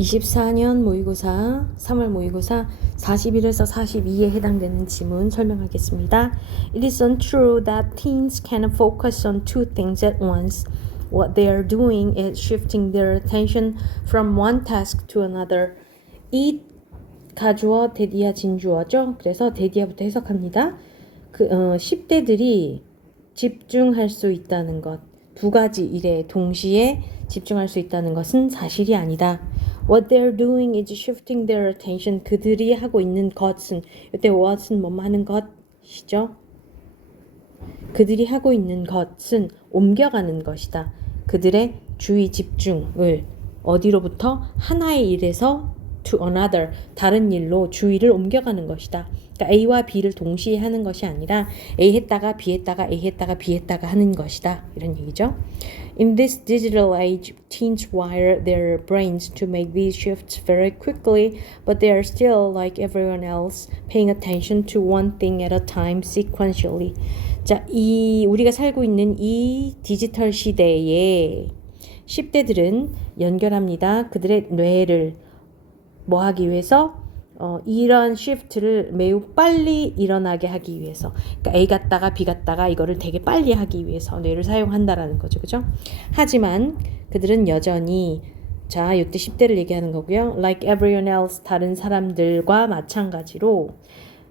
24년 모의고사 3월 모의고사 41에서 42에 해당되는 지문 설명하겠습니다. It is untrue that teens can focus on two things at once. What they are doing is shifting their attention from one task to another. 이 가주어, 대디어, 진주어죠. 그래서 대디어부터 해석합니다. 10대들이 집중할 수 있다는 것, 두 가지 일에 동시에 집중할 수 있다는 것은 사실이 아니다. What they're doing is shifting their attention. 그들이 하고 있는 것은, 이때 what은 뭐뭐 하는 것이죠. 그들이 하고 있는 것은 옮겨가는 것이다. 그들의 주의 집중을 어디로부터 하나의 일에서 to another, 다른 일로 주의를 옮겨가는 것이다. 그러니까 A와 B를 동시에 하는 것이 아니라 A 했다가 B 했다가 A 했다가 B 했다가 하는 것이다. 이런 얘기죠. In this digital age, teens wire their brains to make these shifts very quickly, but they are still, like everyone else, paying attention to one thing at a time sequentially. 자, 우리가 살고 있는 이 디지털 시대에 10대들은 연결합니다. 그들의 뇌를 뭐 하기 위해서? 이런 쉬프트를 매우 빨리 일어나게 하기 위해서, 그러니까 A 갔다가 B 갔다가 이거를 되게 빨리 하기 위해서 뇌를 사용한다라는 거죠, 그죠? 하지만 그들은 여전히, 자, 이때 10대를 얘기하는 거고요. Like everyone else, 다른 사람들과 마찬가지로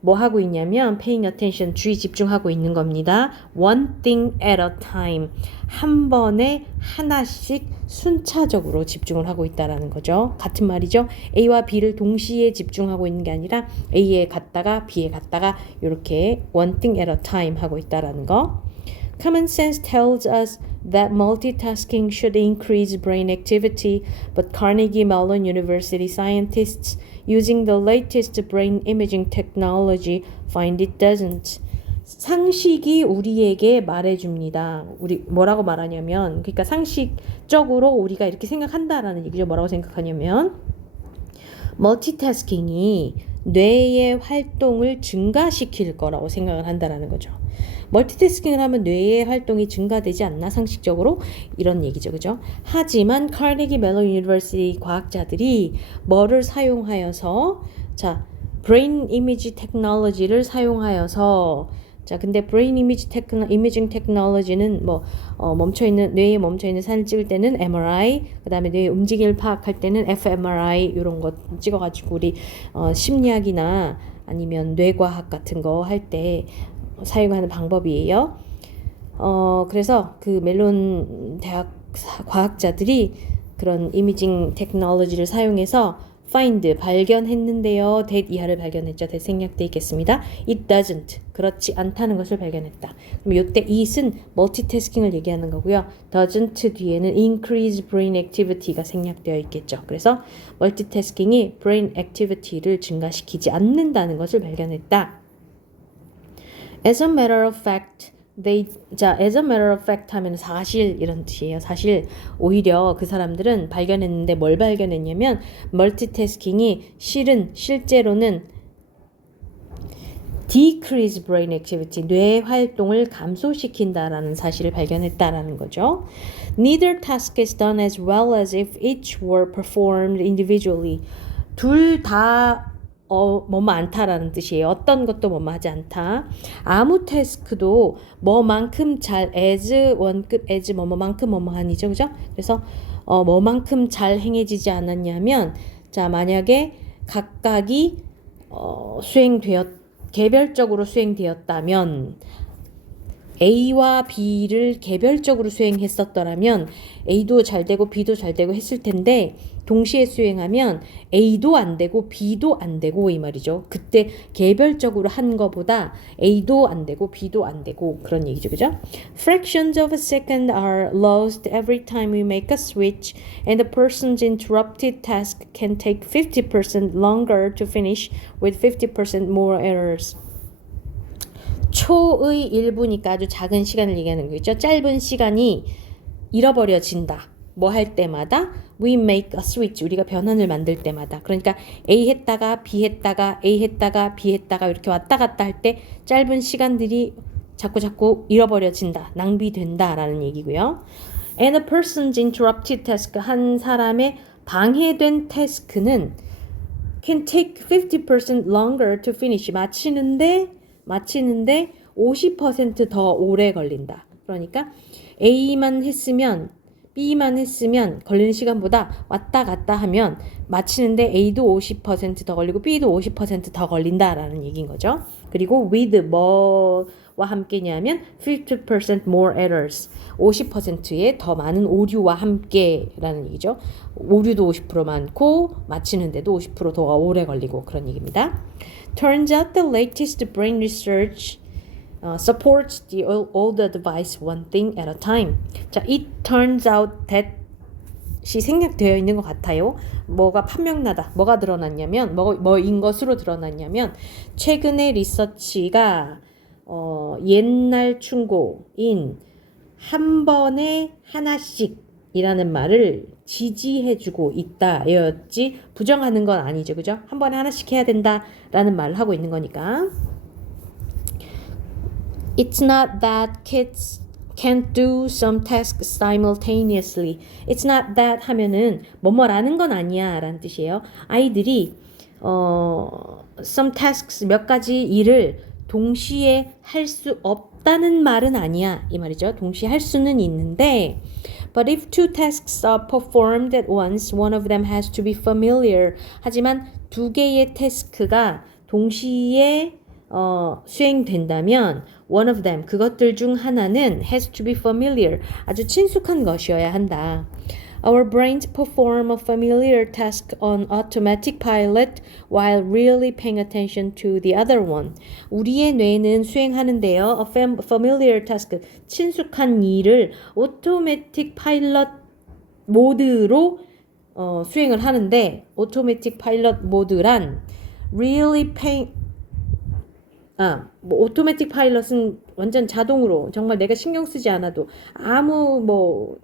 뭐 하고 있냐면 paying attention, 주의 집중하고 있는 겁니다. One thing at a time, 한 번에 하나씩 순차적으로 집중을 하고 있다라는 거죠. 같은 말이죠. A와 B를 동시에 집중하고 있는 게 아니라 A에 갔다가 B에 갔다가 이렇게 one thing at a time 하고 있다라는 거. Common sense tells us that multitasking should increase brain activity, but Carnegie Mellon University scientists using the latest brain imaging technology find it doesn't. 상식이 우리에게 말해줍니다. 우리 뭐라고 말하냐면, 그러니까 상식적으로 우리가 이렇게 생각한다라는 얘기죠. 뭐라고 생각하냐면, 멀티태스킹이 뇌의 활동을 증가시킬 거라고 생각을 한다라는 거죠. 멀티태스킹을 하면 뇌의 활동이 증가되지 않나, 상식적으로? 이런 얘기죠, 그죠? 하지만 카네기 멜론 유니버시티 과학자들이 뭐를 사용하여서, 자, 브레인 이미지 테크놀로지를 사용하여서, 자, 근데 브레인 이미징 테크놀로지는 뇌에 멈춰있는 사진을 찍을 때는 MRI, 그 다음에 뇌의 움직임을 파악할 때는 fMRI, 이런 거 찍어가지고 우리 심리학이나 아니면 뇌과학 같은 거 할 때 사용하는 방법이에요. 그래서 그 멜론 대학 과학자들이 그런 이미징 테크놀로지를 사용해서 find, 발견했는데요. that 이하를 발견했죠. that 생략돼 있겠습니다. It doesn't, 그렇지 않다는 것을 발견했다. 그럼 이때 it은 멀티태스킹을 얘기하는 거고요. doesn't 뒤에는 increase brain activity가 생략되어 있겠죠. 그래서 멀티태스킹이 brain activity를 증가시키지 않는다는 것을 발견했다. As a matter of fact, as a matter of fact 하면 사실 이런 뜻이에요. 사실 오히려 그 사람들은 발견했는데 뭘 발견했냐면 멀티태스킹이 실제로는 decrease brain activity, 뇌 활동을 감소시킨다라는 사실을 발견했다라는 거죠. Neither task is done as well as if each were performed individually. 둘 다 뭐뭐 않다라는 뜻이에요. 어떤 것도 뭐뭐 하지 않다. 아무 태스크도 뭐만큼 잘, as 원급, as 뭐뭐만큼 뭐뭐하니죠, 그죠? 그래서 뭐만큼 잘 행해지지 않았냐면, 자, 만약에 각각이 개별적으로 수행되었다면, A와 B를 개별적으로 수행했었더라면 A도 잘 되고 B도 잘 되고 했을 텐데, 동시에 수행하면 A도 안 되고 B도 안 되고 이 말이죠. 그때 개별적으로 한 거보다 A도 안 되고 B도 안 되고 그런 얘기죠, 그죠? Fractions of a second are lost every time we make a switch, and the person's interrupted task can take 50% longer to finish with 50% more errors. 초의 1분이니까 아주 작은 시간을 얘기하는 거겠죠. 짧은 시간이 잃어버려진다. 뭐 할 때마다 we make a switch, 우리가 변환을 만들 때마다. 그러니까 A 했다가 B 했다가 A 했다가 B 했다가 이렇게 왔다 갔다 할 때 짧은 시간들이 자꾸 잃어버려진다, 낭비된다라는 얘기고요. And a person's interrupted task, 한 사람의 방해된 태스크는 can take 50% longer to finish. 마치는데 50% 더 오래 걸린다. 그러니까 A만 했으면 B만 했으면 걸리는 시간보다 왔다 갔다 하면 마치는데 A도 50%더 걸리고 B도 50%더 걸린다라는 얘기인 거죠. 그리고 with 뭐와 함께냐면 50% more errors. 50%의 더 많은 오류와 함께라는 얘기죠. 오류도 50% 많고 마치는데도 50%더 오래 걸리고 그런 얘기입니다. Turns out the latest brain research supports all the advice one thing at a time. 자, it turns out that이 생략되어 있는 것 같아요. 뭐가 판명나다. 뭐가 드러났냐면 뭐인 것으로 드러났냐면 최근의 리서치가 옛날 충고인 한 번에 하나씩이라는 말을 지지해주고 있다 였지 부정하는 건 아니죠. 그죠? 한 번에 하나씩 해야 된다라는 말을 하고 있는 거니까. It's not that kids can't do some tasks simultaneously. It's not that 하면은 뭐뭐라는 건 아니야 라는 뜻이에요. 아이들이 some tasks 몇 가지 일을 동시에 할 수 없다는 말은 아니야 이 말이죠. 동시에 할 수는 있는데 But if two tasks are performed at once, one of them has to be familiar. 하지만 두 개의 태스크가 동시에 수행된다면 one of them, 그것들 중 하나는 has to be familiar, 아주 친숙한 것이어야 한다. Our brains perform a familiar task on automatic pilot while really paying attention to the other one. 우리의 뇌는 수행하는데요. A familiar task, 친숙한 일을 automatic pilot 모드로 수행을 하는데 automatic pilot 모드란 really paying 오토매틱 파일럿은 완전 자동으로 정말 내가 신경 쓰지 않아도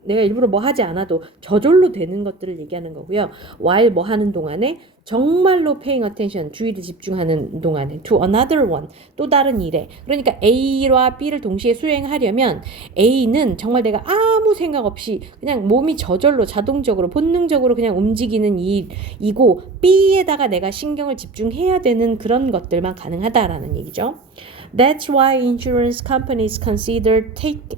내가 일부러 뭐 하지 않아도 저절로 되는 것들을 얘기하는 거고요. while 뭐 하는 동안에 정말로 paying attention, 주의를 집중하는 동안에 to another one, 또 다른 일에. 그러니까 A와 B를 동시에 수행하려면 A는 정말 내가 아무 생각 없이 그냥 몸이 저절로 자동적으로 본능적으로 그냥 움직이는 일이고 B에다가 내가 신경을 집중해야 되는 그런 것들만 가능하다라는 얘기죠. That's why insurance companies consider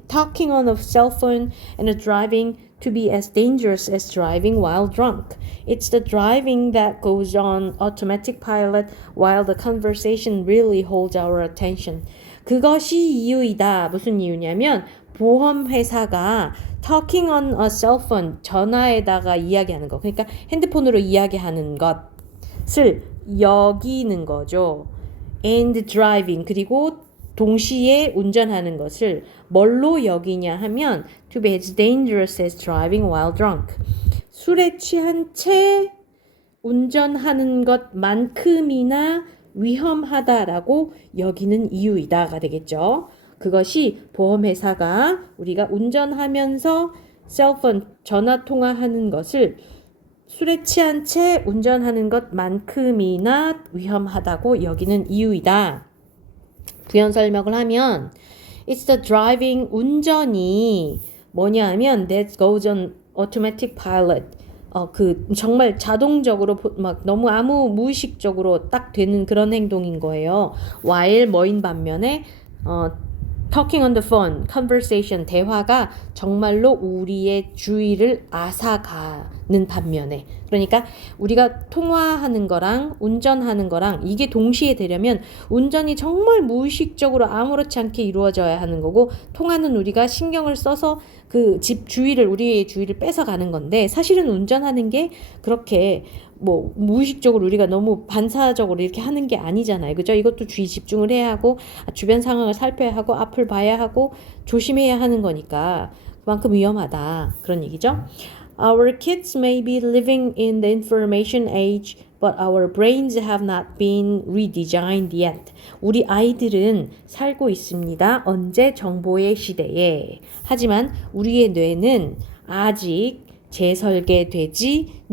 talking on a cell phone and driving to be as dangerous as driving while drunk. It's the driving that goes on automatic pilot while the conversation really holds our attention. 그것이 이유이다. 무슨 이유냐면 보험회사가 talking on a cell phone, 전화에다가 이야기하는 거. 그러니까 핸드폰으로 이야기하는 것을 여기는 거죠. And driving, 그리고 동시에 운전하는 것을 뭘로 여기냐 하면 to be as dangerous as driving while drunk. 술에 취한 채 운전하는 것만큼이나 위험하다라고 여기는 이유이다가 되겠죠. 그것이 보험회사가 우리가 운전하면서 셀폰, 전화통화하는 것을 술에 취한 채 운전하는 것만큼이나 위험하다고 여기는 이유이다. 부연 설명을 하면 It's the driving, 운전이 뭐냐 하면 that goes on automatic pilot. 정말 자동적으로 막 너무 아무 무의식적으로 딱 되는 그런 행동인 거예요. while 뭐인 반면에 talking on the phone, conversation, 대화가 정말로 우리의 주의를 앗아가는 반면에, 그러니까 우리가 통화하는 거랑 운전하는 거랑 이게 동시에 되려면 운전이 정말 무의식적으로 아무렇지 않게 이루어져야 하는 거고 통화는 우리가 신경을 써서 우리의 주의를 뺏어가는 건데 사실은 운전하는 게 그렇게 무의식적으로 우리가 너무 반사적으로 이렇게 하는 게 아니잖아요. 그죠? 이것도 주의 집중을 해야 하고 주변 상황을 살펴야 하고 앞을 봐야 하고 조심해야 하는 거니까 그만큼 위험하다. 그런 얘기죠. Our kids may be living in the information age, but our brains have not been redesigned yet. 우리 아이들은 살고 있습니다. 언제? 정보의 시대에. 하지만 우리의 뇌는 아직 재설계되지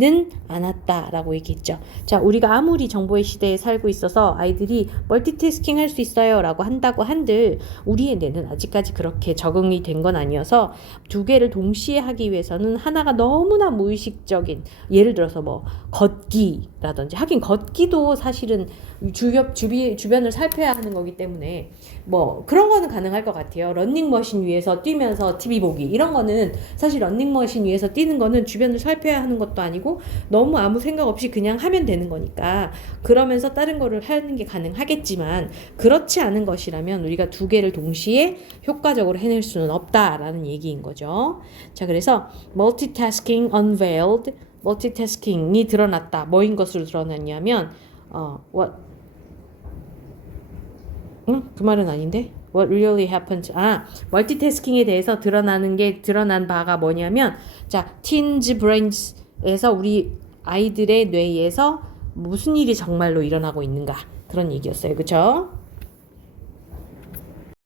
않았다라고 얘기했죠. 자, 우리가 아무리 정보의 시대에 살고 있어서 아이들이 멀티태스킹 할 수 있어요 라고 한다고 한들 우리의 뇌는 아직까지 그렇게 적응이 된 건 아니어서 두 개를 동시에 하기 위해서는 하나가 너무나 무의식적인, 예를 들어서 뭐 걷기라든지, 하긴 걷기도 사실은 주변을 살펴야 하는 거기 때문에 뭐 그런 거는 가능할 것 같아요. 러닝머신 위에서 뛰면서 TV 보기, 이런 거는 사실 러닝머신 위에서 뛰는 거는 주변을 살펴야 하는 것도 아니고 너무 아무 생각 없이 그냥 하면 되는 거니까 그러면서 다른 거를 하는 게 가능하겠지만, 그렇지 않은 것이라면 우리가 두 개를 동시에 효과적으로 해낼 수는 없다라는 얘기인 거죠. 자, 그래서 multitasking unveiled, 멀티태스킹이 드러났다. 뭐인 것으로 드러났냐면 그 말은 아닌데? What really happened? 멀티태스킹에 대해서 드러난 바가 뭐냐면, 자, teens brains에서 우리 아이들의 뇌에서 무슨 일이 정말로 일어나고 있는가, 그런 얘기였어요. 그쵸?